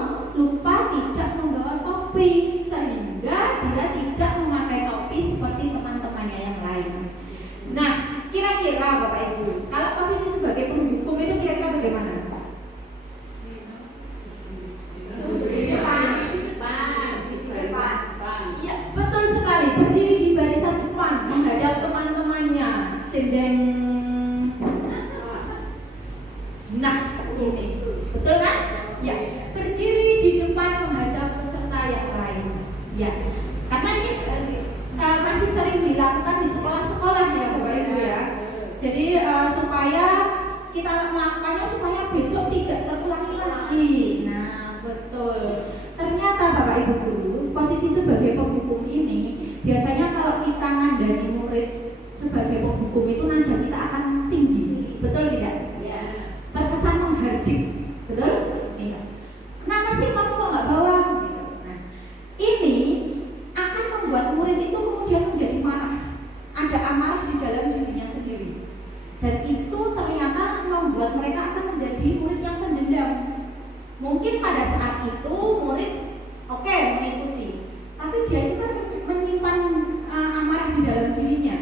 lupa tidak membawa topi, sehingga dia tidak memakai topi seperti teman-temannya yang lain. Nah, kira-kira Bapak Ibu, kalau posisi sebagai penghukum itu kira-kira bagaimana? Iya, betul sekali. Berdiri di barisan depan, menghadap teman-temannya. Jeng-jeng. Nah, ini betul kan? Ya, berdiri di depan menghadap peserta yang lain. Ya, karena ini masih sering dilakukan di sekolah-sekolah ya Bapak Ibu ya. Jadi supaya kita melakukannya supaya besok tidak terulangi lagi. Nah, betul. Ternyata Bapak Ibu guru, posisi sebagai penghukum ini biasanya kalau kita ngandani murid sebagai penghukum itu nada kita akan tinggi, betul tidak? Ya. Terkesan menghardik, betul? Iya. Kenapa sih kamu kok nggak bawa? Gitu. Nah, ini akan membuat murid itu kemudian menjadi marah. Ada amarah di dalam dirinya sendiri, dan itu ternyata membuat mereka akan menjadi murid yang pendendam. Mungkin pada saat itu murid oke, mengikuti, tapi dia itu kan menyimpan amarah di dalam dirinya.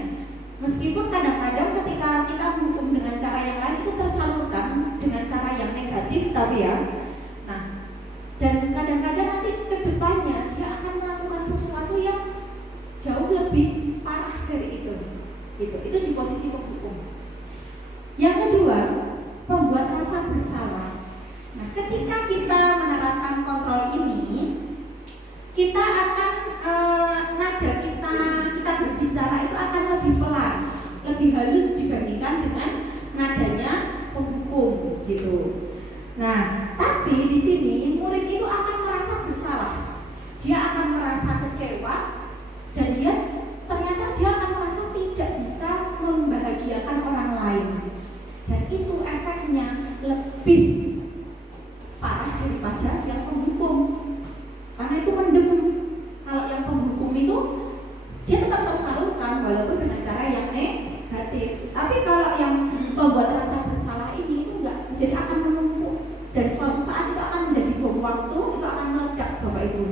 Meskipun kadang-kadang ketika kita menghukum dengan cara yang lain itu tersalurkan dengan cara yang negatif, tapi ya. Nah, dan kadang-kadang nanti ke depannya dia akan melakukan sesuatu yang jauh lebih parah dari itu. Itu di posisi penghukum. Yang kedua, pembuat rasa bersalah. Nah, ketika kita menerapkan kontrol ini, kita akan nada kita berbicara itu akan lebih pelan, lebih halus dibandingkan dengan nadanya penghukum gitu. Nah, tapi di sini murid itu akan merasa bersalah, dia akan merasa kecewa, dan dia ternyata dia akan merasa tidak bisa membahagiakan membuat rasa bersalah ini itu enggak, jadi akan menumpuk dan suatu saat itu akan menjadi bom waktu, itu akan meledak Bapak Ibu.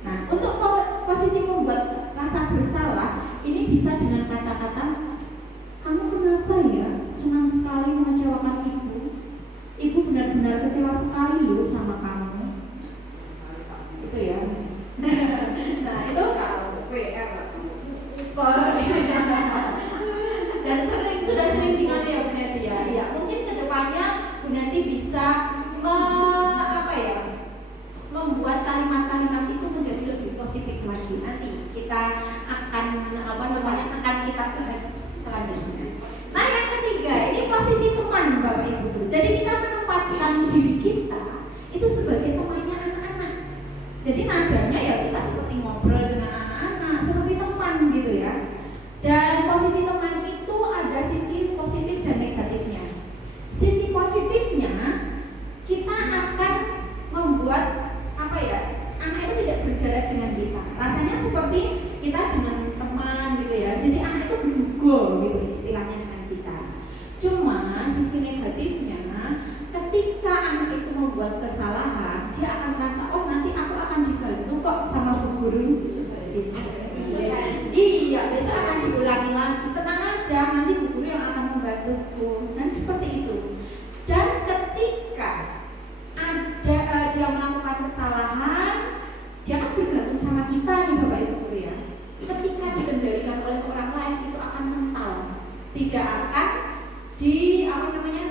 Nah, untuk posisi membuat rasa bersalah ini bisa dengan kata-kata, kamu kenapa ya senang sekali mengecewakan ibu? Ibu benar-benar kecewa sekali loh sama kamu. Itu ya. Nah, itu PR dan sudah sering dengar ya Bu Neti ya. Ya, mungkin kedepannya Bu Neti bisa membuat kalimat-kalimat itu menjadi lebih positif lagi. Nanti kita akan akan kita bahas selanjutnya. Nah, yang ketiga ini posisi teman Bapak Ibu. Jadi kita menempatkan diri kita itu sebagai temannya anak-anak. Jadi nadanya ya kita seperti ngobrol dengan anak-anak, seperti teman gitu ya. Dan posisi teman itu ada sisi positif dan negatifnya. Sisi positifnya kita akan membuat anak itu tidak berjarak dengan kita. Rasanya seperti kita dengan teman gitu ya. Jadi anak itu berdugo gitu istilahnya dengan kita. Cuma sisi negatifnya ketika anak itu membuat kesalahan, dia akan merasa nanti aku akan dibantu kok sama bu guru. Iya, besok akan diulangi lagi. Tenang aja, nanti bu guru yang akan membantuku. Nanti seperti itu. Dan ketika ada dia melakukan kesalahan, dia akan bergantung sama kita nih Bapak Ibu guru ya. Ketika dikendalikan oleh orang lain itu akan mental, tidak akan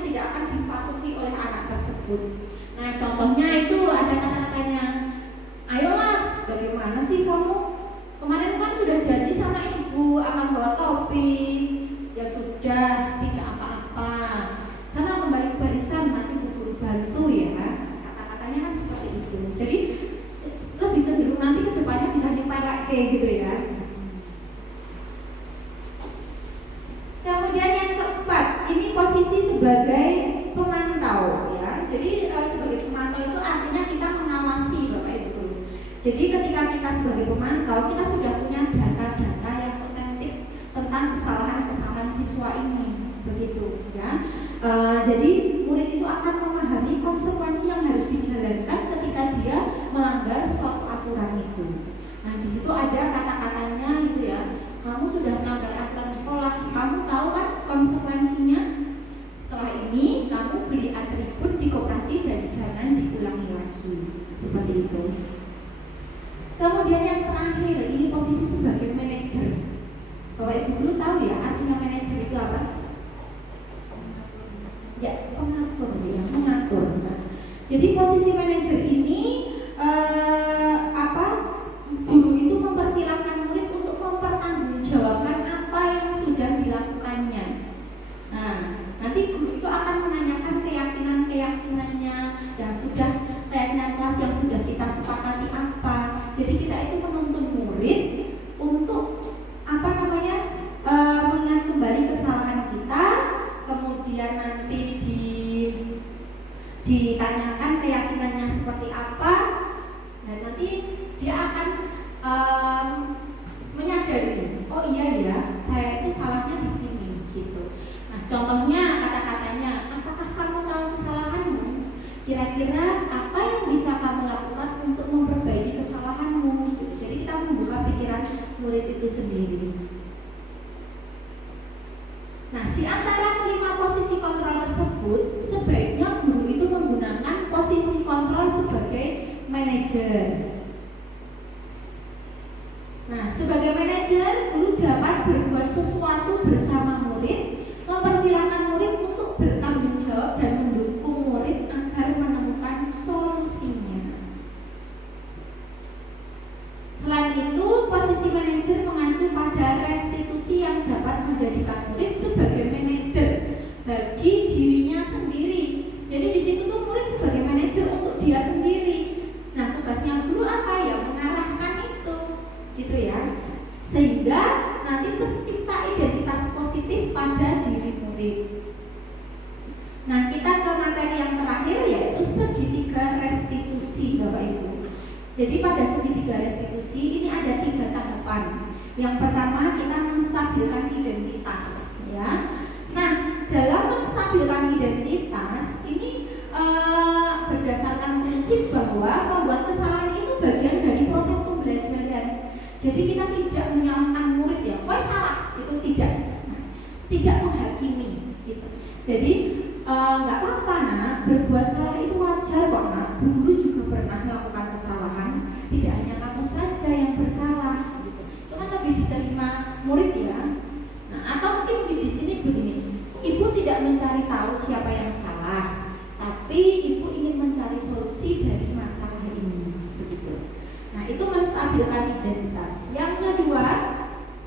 tidak akan dipatuhi oleh anak tersebut. Nah, contohnya itu ada kata-katanya, ayolah, bagaimana sih kamu? Kemarin kan sudah janji sama ibu akan bawa topi. Ya sudah, tidak apa-apa. Sana kembali ke barisan, nanti bu guru bantu ya. Kata-katanya kan seperti itu. Jadi lebih cenderung nanti ke depannya bisa dipelak kayak gitu ya. Kemudian yang keempat, ini posisi sebagai pemantau ya. Jadi sebagai pemantau itu artinya kita mengawasi Bapak Ibu. Jadi ketika kita sebagai pemantau, kita sudah punya data-data yang otentik tentang kesalahan-kesalahan siswa ini, begitu ya. Jadi murid itu akan memahami konsekuensi yang harus dijalankan ketika dia melanggar suatu aturan itu. Nah, di situ ada kata-katanya gitu ya. Kamu sudah melanggar aturan sekolah, kamu tahu kan konsekuensinya? Setelah ini kamu beli atribut di koperasi dan jangan diulangi lagi. Seperti itu. Kemudian yang terakhir, ini posisi sebagai manajer. Bapak Ibu guru tahu ya artinya manajer itu apa? Ya, pengatur ya, mengatur. Nah, jadi posisi manajer ini guru itu mempersilahkan murid untuk mempertanggungjawabkan apa yang sudah dilakukannya. Nah, nanti guru itu akan menanyakan keyakinan-keyakinannya yang sudah keyakinan kelas yang sudah kita sepakati apa. Jadi kita itu menuntun murid untuk mengingat kembali kesalahan kita, kemudian nanti ditanyakan keyakinannya seperti apa, dan nanti dia akan menyadari, oh iya ya, saya itu salahnya di sini, gitu. Nah, contohnya kata-katanya, apakah kamu tahu kesalahanmu? Kira-kira apa yang bisa kamu lakukan untuk memperbaiki kesalahanmu? Gitu. Jadi kita membuka pikiran murid itu sendiri. Nah, di antara 5 posisi kontrol tersebut, sebaiknya guru itu menggunakan posisi kontrol sebagai manajer. Nah, sebagai manajer, guru dapat berbuat sesuatu bersama murid, mempersilahkan murid untuk bertanggung jawab dan mendukung murid agar menemukan solusinya. Selain itu, posisi manajer mengacu pada restitusi yang dapat menjadikan murid sebagai manajer bagi dirinya sendiri. Jadi di situ tuh murid sebagai manajer untuk dia sendiri. Nah, tugasnya guru apa ya? Mengarahkan itu, gitu ya. Sehingga nanti tercipta identitas positif pada diri murid. Nah, kita ke materi yang terakhir yaitu segitiga restitusi, Bapak Ibu. Jadi pada segitiga restitusi ini ada 3 tahapan. Yang pertama kita menstabilkan identitas, ya. Nah, dalam menstabilkan Jadi kita tidak menyalahkan murid ya, wah salah, itu tidak menghakimi gitu. Jadi nggak apa-apa nak, berbuat salah itu wajar kok nak. Guru juga pernah melakukan kesalahan, tidak hanya kamu saja yang bersalah gitu. Itu kan lebih diterima murid ya. Nah, atau mungkin di sini begini, ibu tidak mencari tahu siapa yang salah, tapi ibu ingin mencari solusi dari masalah ini begitu. Nah, itu menstabilkan identitas. Yang kedua,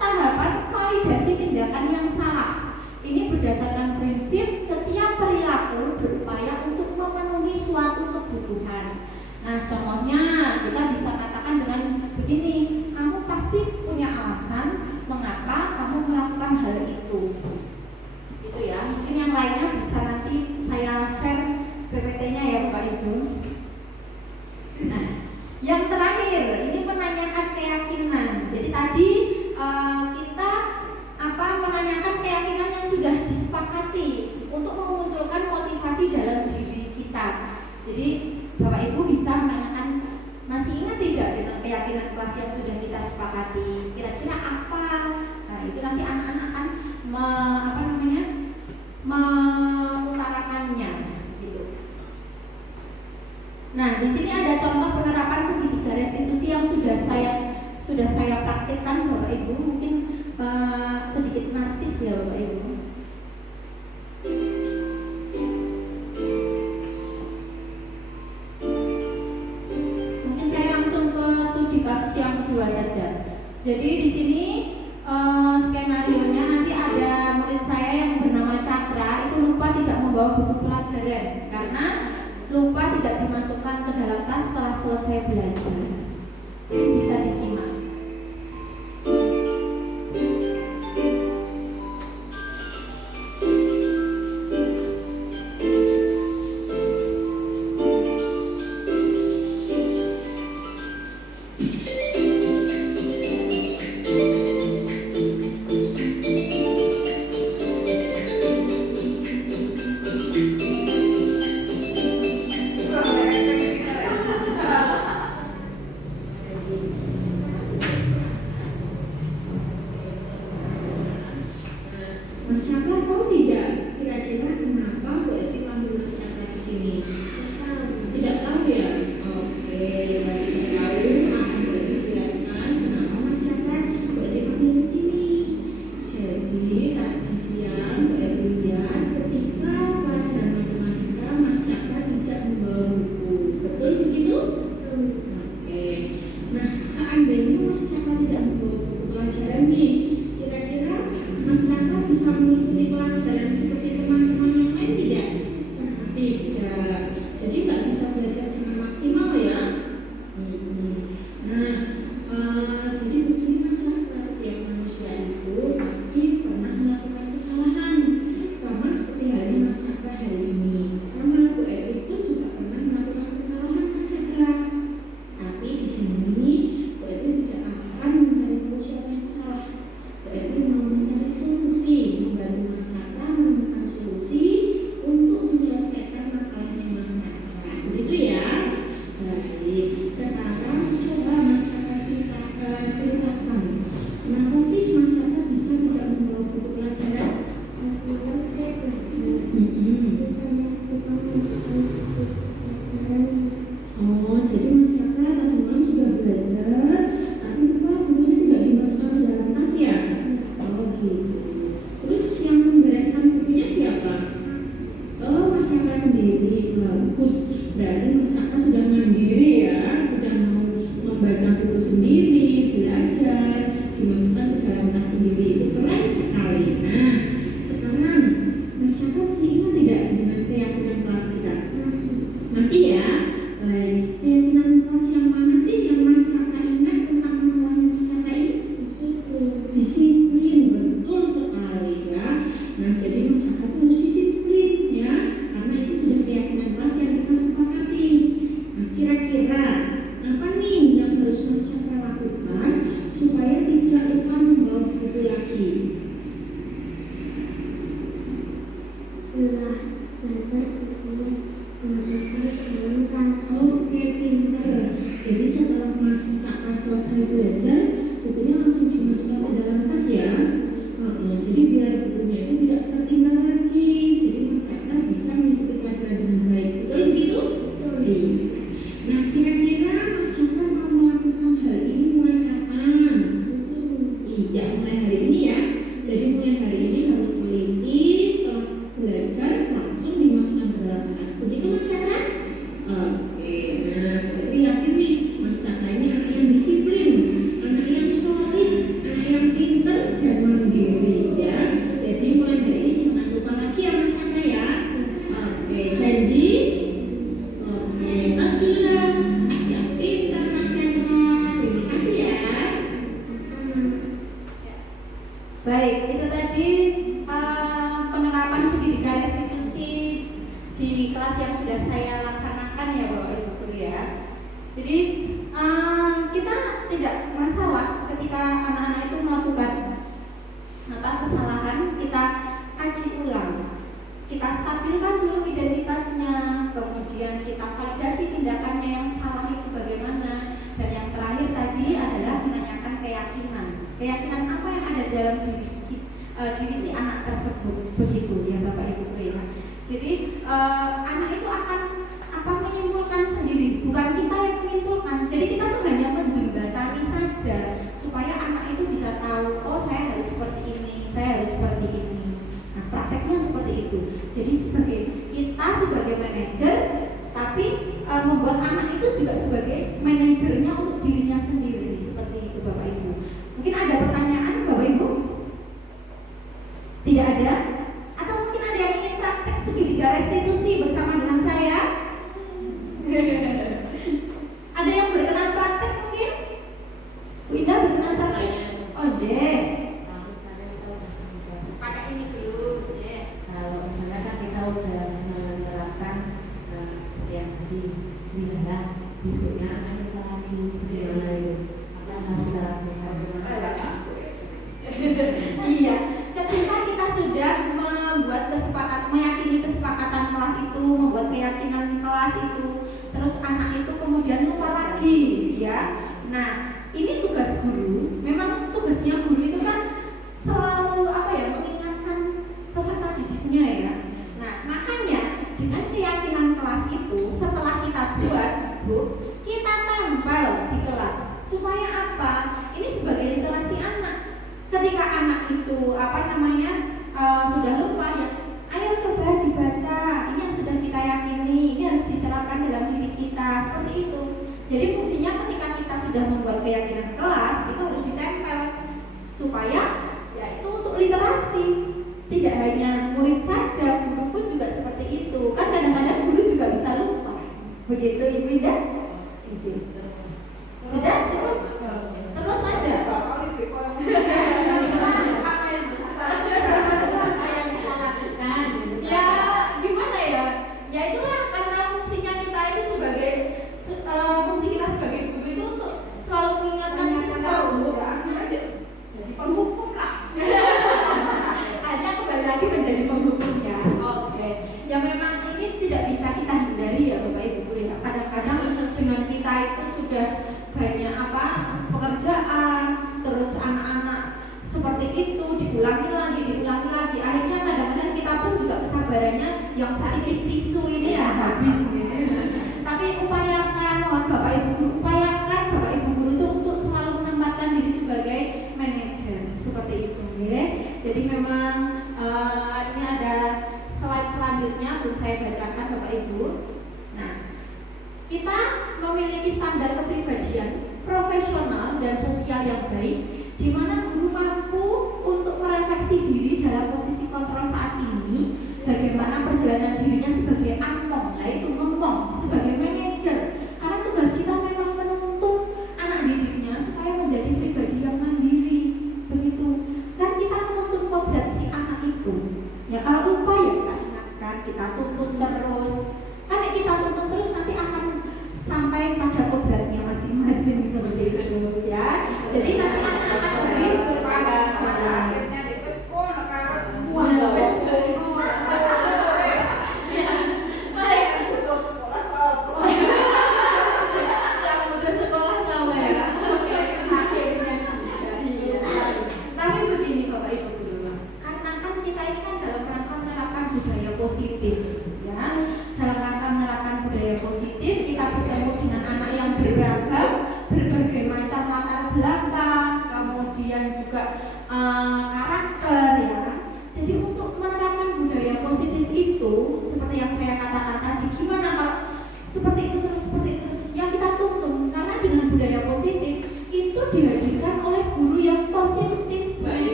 tahapan validasi tindakan yang salah. Ini berdasarkan prinsip setiap perilaku berupaya untuk memenuhi suatu kebutuhan. Nah, contohnya kita bisa katakan dengan begini, kamu pasti punya alasan mengapa kamu melakukan hal itu. Itu ya. Mungkin yang lainnya bisa nanti saya share PPT-nya ya Bapak Ibu. Nah, yang terakhir ini menanyakan keyakinan. Jadi tadi kita menanyakan keyakinan yang sudah disepakati untuk memunculkan motivasi dalam diri kita. Jadi Bapak Ibu bisa menanyakan, masih ingat tidak dengan keyakinan kelas yang sudah kita sepakati? Kira-kira apa? Nah, itu nanti anak-anak akan mengutarakannya gitu. Nah, di sini ada contoh penerapan segitiga restitusi yang sudah saya praktikkan Bapak Ibu. Mungkin sedikit narsis ya Bapak Ibu. Mungkin saya langsung ke studi kasus yang kedua saja. Jadi di sini skenarionya nanti ada murid saya yang bernama Cakra itu lupa tidak membawa buku pelajaran karena lupa tidak dimasukkan ke dalam tas setelah selesai belajar. Ini bisa disimak. Mas Cakra tahu tidak kira-kira kenapa Bu Eti panggil Mas Cakra di sini? Tidak tahu ya? Oke, berarti tidak tahu. Akan Bu Eti jelaskan kenapa Mas Cakra Bu Eti panggil di sini. Jadi tadi siang Bu Eti lihat ketika pelajaran matematika Mas Cakra tidak membawa buku. Betul begitu? Oke. Nah, seandainya Mas Cakra tidak membawa buku pelajaran nih, kira-kira Mas Cakra bisa mengikuti pelajaran seperti teman-teman yang lain tidak? Tidak. Jadi nggak bisa belajar dengan maksimal ya. Nah, jadi begini Mas Cakra, setiap manusia itu pasti pernah melakukan kesalahan. Sama seperti hari Mas Cakra hari ini. Sama Bu Eti pun juga pernah melakukan kesalahan Mas Cakra. Tapi di sini Bu Eti tidak akan mencari tahu siapa yang salah. Bu Eti mau mencari solusi, membantu Mas Cakra menemukan solusi untuk menyelesaikan masalahnya Mas Cakra. Begitu ya? Baik. Sekarang coba Mas Cakra ceritakan, kenapa sih Mas Cakra bisa tidak membawa buku pelajaran? Kalau saya belajar, misalnya lupa masukkan buku pelajaran. Oh, jadi Mas Cakra tadi malam sudah belajar, tapi lupa bukunya tidak dimasukkan ke dalam tas ya? Oh gitu. Terus yang membereskan bukunya siapa? Oh, Mas Cakra sendiri. Bagus. Berarti Mas Cakra sudah mandiri ya, sudah mau membaca buku sendiri, belajar, dimasukkan ke dalam tas sendiri. Itu keren sekali. Nah, sekarang Mas Cakra masih ingat tidak dengan keyakinan kelas kita? Masih ya? Baik. Keyakinan kelas yang mana sih yang Mas Cakra ingat tentang masalahnya Mas Cakra ini? Disiplin, betul sekali ya. Nah, jadi Mas Cakra itu harus disiplin ya, karena itu sudah keyakinan kelas yang kita sepakati. Nah, kira-kira apa nih yang harus Mas Cakra lakukan supaya tidak lupa membawa buku lagi? Setelah belajar bukunya masukkan ke dalam tas. Oke, pinter. Jadi setelah Mas Cakra selesai belajar, buku mulai hari ini ya. Jadi mulai hari ini harus teliti, setelah belajar langsung dimasukkan ke dalam kelas. Begitu Mas Chandra? Oke, nah berarti yakin nih Mas Chandra ini anak yang disiplin, anak yang solid, anak yang pintar dan mandiri ya. Jadi mulai hari ini jangan lupa lagi ya Mas Chandra ya. Oke, janji. Oke, tas dulu dong. Yang pintar Mas Chandra. Terima kasih ya. Baik, itu tadi penerapan pendidikan restitusi di kelas yang sudah saya laksanakan ya Bapak Ibu Guru ya. Jadi kita tidak masalah ketika anak-anak itu melakukan kesalahan, kita kaji ulang, kita stabilkan dulu identitasnya, kemudian kita validasi tindakannya yang salah itu bagaimana, dan yang terakhir tadi adalah menanyakan keyakinan apa yang ada dalam diri si anak tersebut, begitu ya Bapak Ibu Guru ya. Jadi anak itu akan menyimpulkan sendiri, bukan kita yang menyimpulkan. Jadi kita tuh hanya menjembatani saja supaya anak itu bisa tahu, oh saya harus seperti ini, saya harus seperti ini. Nah prakteknya seperti itu. Jadi kita sebagai manajer, tapi membuat anak itu juga sebagai manajernya untuk dirinya sendiri, seperti itu Bapak Ibu. Mungkin ada pertanyaan Bapak Ibu? Tidak ada? Atau mungkin ada yang ingin praktek segitiga restitusi bersama dengan saya? Ada yang berkenan praktek mungkin? Bu Ida berkenan praktek? Oh deh. Pakai ini dulu. Kalau misalnya kan kita udah menerapkan seperti yang tadi bilang, besoknya akan kita lagi bagaimana itu? Apa yang harus kita lakukan? Iya, ketika kita sudah meyakini kesepakatan kelas itu, membuat keyakinan kelas itu, terus anak itu kemudian lupa lagi, ya. Nah, ini tugas guru. Memang tugasnya guru itu kan selalu mengingatkan peserta didiknya ya. Nah, makanya dengan keyakinan kelas itu setelah kita buat, Bu, kita tempel di kelas. Supaya apa? Ini sebagai literasi anak. Ketika anak itu sudah lupa ya, ayo coba dibaca. Ini yang sudah kita yakini, ini harus diterapkan dalam diri kita, seperti itu. Jadi fungsinya ketika kita sudah membuat keyakinan kelas itu harus ditempel supaya ya itu untuk literasi. Tidak hanya murid saja, guru pun juga seperti itu. Kan kadang-kadang guru juga bisa lupa. Begitu Ibu Ida? Sudah cukup? Terus saja. Ya gimana ya? Ya itulah karena fungsinya kita ini sebagai fungsi kita sebagai guru itu untuk selalu mengingatkan siswa. Jadi penghukum lah. Hanya kembali lagi menjadi penghukum ya. Oke. Ya memang ini tidak bisa kita hindari ya Bapak Ibu Guru ya. Kadang-kadang dengan kita itu sudah banyak pekerjaan, terus anak-anak seperti itu diulangi lagi. Akhirnya kadang-kadang kita pun juga kesabarannya yang saipis tisu ini ya habis gitu. Tapi mohon Bapak Ibu Guru itu untuk selalu menempatkan diri sebagai manajer seperti itu ya. Jadi memang ini ada slide selanjutnya belum saya bacakan Bapak Ibu. Nah, kita memiliki standar kepribadian profesional dan sosial yang baik, di mana guru mampu untuk merefleksi diri dalam posisi kontrol saat ini, bagaimana perjalanan dirinya sebagai among, yaitu ngomong sebagai manajer. Karena tugas kita memang menuntun anak didiknya supaya menjadi pribadi yang mandiri, begitu. Kan kita menuntun kodrat si anak itu. Ya kalau lupa ya kita ingatkan, kita tuntun terus. Karena kita tuntun terus nanti akan sampai pada kodratnya masing-masing seperti itu ya. Jadi nanti anak-anak jadi bertanggung jawab. Tapi begini Bapak Ibu Guru, karena kan kita ini kan dalam rangka menerapkan budaya positif, ya.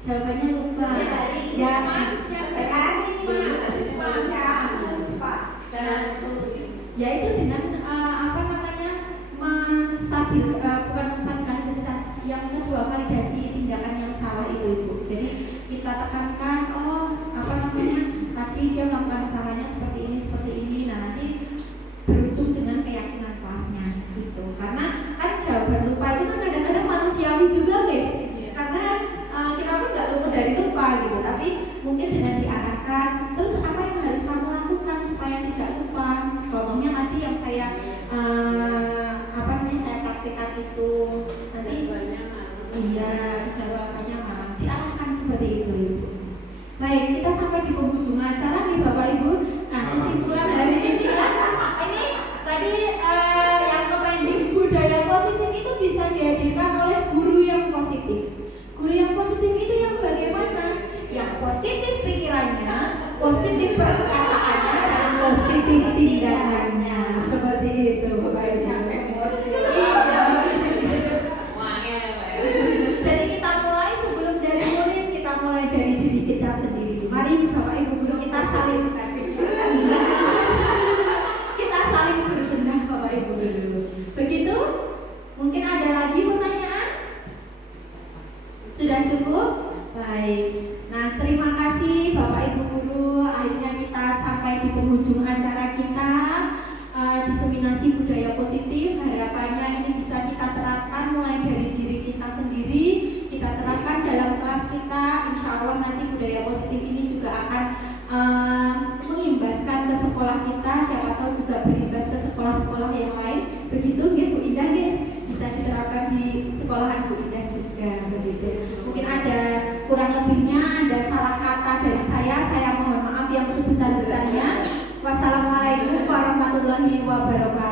Jawabannya lupa. Ya, ya itu dengan apa namanya bukan menstabilkan identitas, yang kedua validasi tindakan yang salah itu Ibu. Jadi kita tekankan, apa namanya tadi dia melakukan salahnya seperti ini. Nah nanti berujung dengan keyakinan kelasnya itu. Karena kan jawaban lupa itu kan kadang-kadang manusiawi juga deh. Karena kita pun nggak luput dari lupa gitu. Tapi mungkin dengan diarahkan, terus apa yang harus kamu lakukan supaya tidak lupa. Contohnya tadi yang saya saya praktekkan itu nanti iya jawabannya mana diarahkan seperti itu Ibu. Baik, kita sampai di penghujung acara nih Bapak Ibu. Nah kesimpulan hari ini ya, ini tadi yang pending budaya positif itu bisa dihadirkan oleh guru yang positif. Guru yang positif itu yang bagaimana? Yang positif pikirannya, positif perkataannya, dan positif tindakannya. Seperti itu Bapak Ibu. Jadi kita mulai sebelum dari murid, kita mulai dari diri kita sendiri. Mari Bapak Ibu guru kita saling berbenah Bapak Ibu guru. Begitu? Mungkin ada lagi pertanyaan? Sudah cukup? Baik. Nah, terima kasih Bapak Ibu guru. Akhirnya kita sampai di penghujung acara kita. Diseminasi budaya positif, harapannya ini bisa kita terapkan mulai dari diri kita sendiri, kita terapkan dalam kelas kita. Insya Allah nanti budaya positif ini juga akan mengimbaskan ke sekolah kita, siapa tahu juga berimbas ke sekolah-sekolah yang lain. Begitu ya Bu Indah ya, bisa diterapkan di sekolahan Bu Indah juga begitu. Mungkin ada kurang lebihnya, ada salah kata dari saya mohon maaf yang sebesar-besarnya. Wassalamualaikum warahmatullahi wabarakatuh.